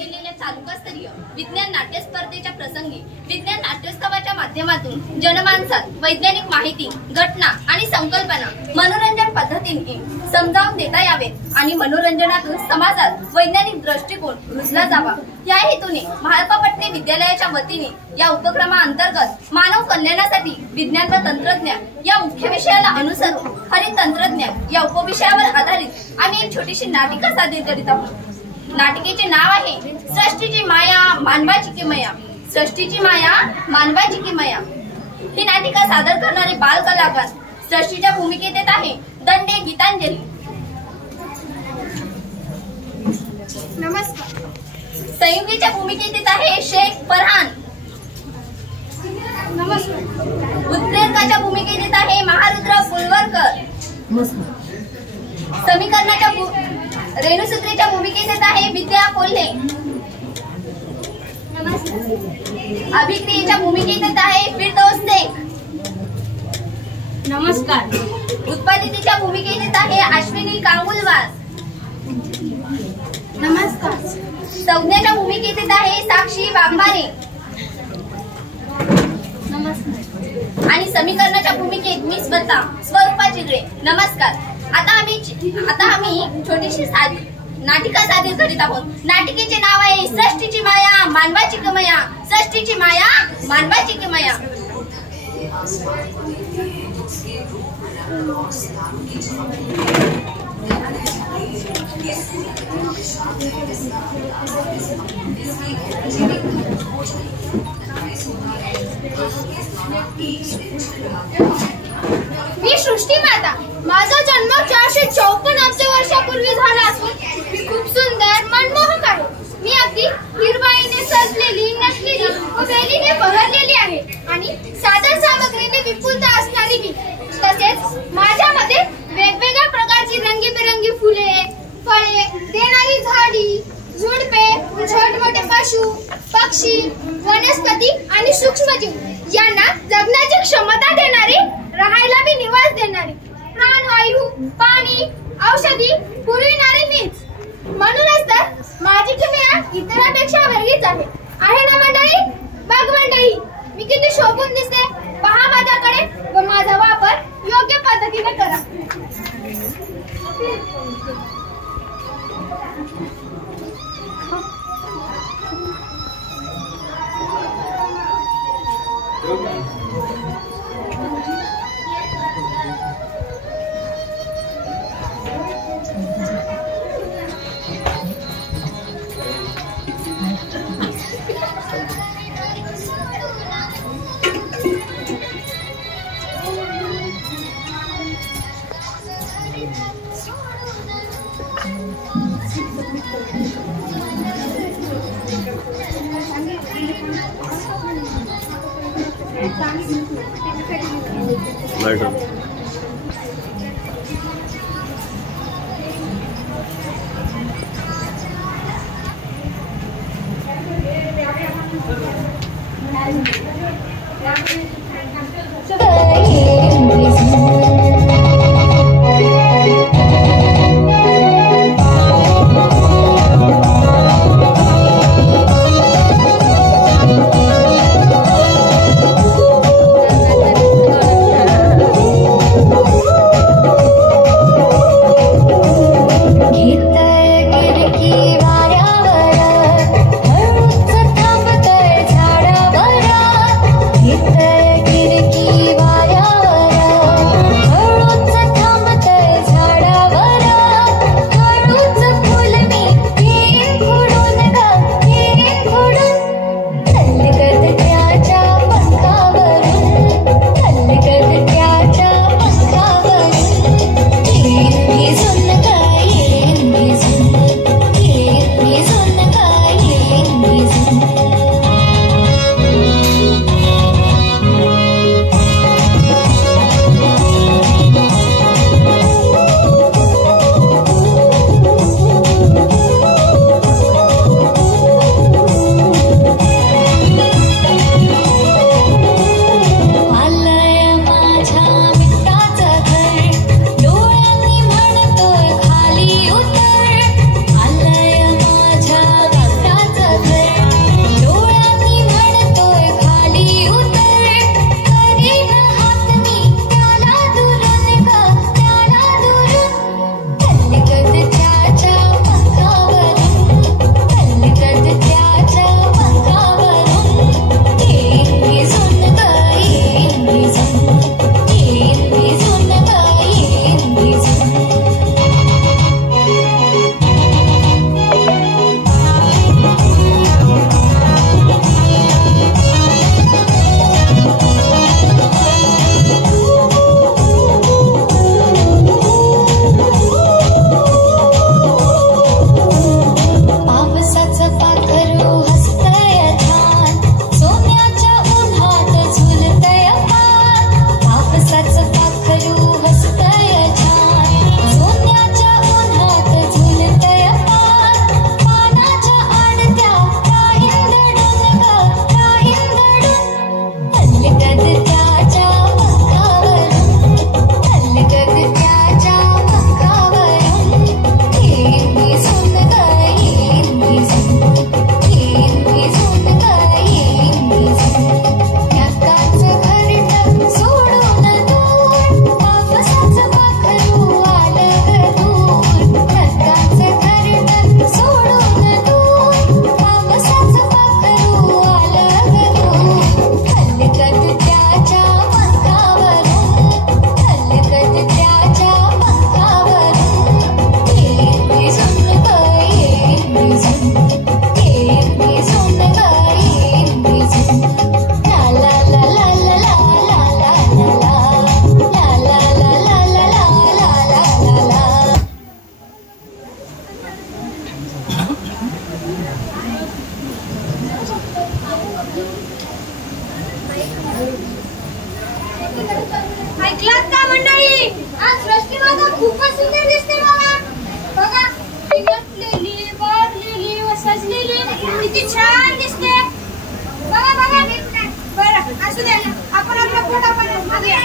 केलेल्या तालुकास्तरीय विज्ञान नाट्य स्पर्धेच्या प्रसंगी विज्ञान नाट्योत्सवाच्या माध्यमातून जनमानसात वैज्ञानिक माहिती, घटना आणि संकल्पना मनोरंजन पद्धतीने समजावून देता यावेत आणि मनोरंजनातून समाजात वैज्ञानिक दृष्टिकोन रुजला जावा या हेतूने महाल्पापट्टी विद्यालयाच्या वतीने या उपक्रमाअंतर्गत मानव कल्याणासाठी विज्ञान व तंत्रज्ञान या मुख्य विषयाला अनुसरून हरित तंत्रज्ञान या उपविषयावर आधारित आम्ही एक छोटीशी नाटिका सादर करीत आहोत। नाटिकेचे नाव आहे सृष्टीची माया मानवाची किमया। सृष्टीची माया मानवाची किमया। ही नाटिका सादर करणारे बाल कलाकार सृष्टीच्या भूमिकेत येत आहे दंडे गीतांजली। नमस्कार। संयुगीच्या भूमिकेत येत आहे शेख फरहान। नमस्कार। उत्प्रेरकाच्या भूमिकेत येत आहे महारुद्र फुलवरकर। समीकरणाच्या रेणुसूत्रीच्या भूमिकेत येत आहे विद्या कोल्हे। अभिक्रियेच्या भूमिकेत येत आहे फिरदौस शेख। नमस्कार। उत्पादितीच्या भूमिकेत येत आहे अश्विनी कांगुलवार। नमस्कार। संज्ञाच्या भूमिकेत येत आहे साक्षी वाघमारे। नमस्कार। आणि समीकरणाच्या भूमिकेत मी स्वतः स्वरूपा चिगळे। नमस्कार। आता आम्ही छोटीशी नाटिका सादर करीत आहोत। नाटिकेचे नाव आहे सृष्टीची माया मानवाची किमया। सृष्टीची माया मानवाची किमया। मी सृष्टी माता। माझा जन्म 454 अब्ज वर्षापूर्वी झाला असून मी खूप सुंदर मनमोहक आहे। मी अगदी हिरवाईने सजलेली, नटलेली व वेलीने बहरलेली आहे आणि साधन सामग्रीने विपुलता असणारी मी। तसेच माझ्यामध्ये वेगवेगळ्या प्रकारची रंगीबेरंगी फुले, फळे देणारी झाडी, झुडपे, छोटे-मोठे पशु, पक्षी, वनस्पती आणि सूक्ष्मजीव यांना जगण्याची क्षमता देणारी, राहायला बी निवास देणारी, प्राणवायू, पाणी, औषधी पुरविणारी मीच। म्हणूनच तर माझी किमया इतरांपेक्षा वेगळीच आहे ना मंडळी? बघ मंडळी, मी किती शोभून दिसते। पहा माझ्याकडे व माझा वापर योग्य पद्धतीने करा। Hey किती छान दिसते. बघा बघा. बरं असू द्या ना, आपण आपला फोटो पण मागूया.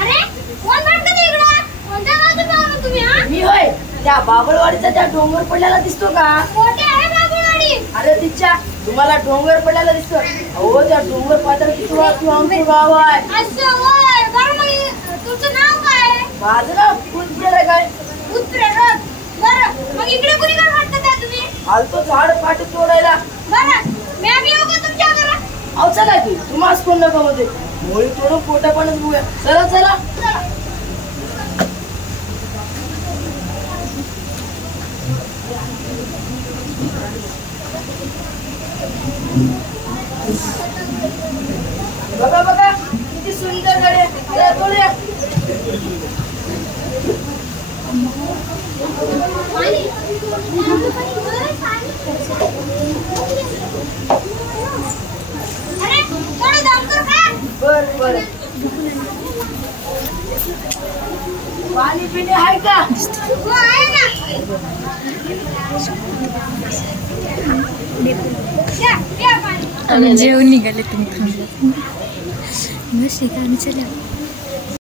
अरे कोण म्हणतो इकडे? कोणत्या गावचे पाहुणे तुम्ही? हा मी होय, त्या बाबळवाडीचा त्या डोंगर पडलेला दिसतो का? कोठे आहे बाबुळवाडी? अरे तिच्या तुम्हाला डोंगर पडलेला दिसतो. हो त्या डोंगर पात्र किती आमचं गाव आहे. असं होय. बरं मग तुमचं नाव काय? माझं नाव फुलप्रेरक आहे. उत्प्रेरक. बरं मग इकडे कुणी काय वाटतं त्या तुम्ही? आलतो झाड पाठी तोडायला. बरं मी आम्ही येऊ का तुमच्या घरात? अहो चला की तुम्हाला कोण नका मध्ये मुळी तोडून पोटा पाणच बघूया. चला चला. बघा बघा किती सुंदर झाडे आहे. चला तोडूया. अरे थोडं दम कर का? बर बर. पाणी पिणे आहे का? हो आहे ना. द्या पाणी. आम्ही जेवण निघाले तुम्ही थांबला. बस ठिकाणी चला.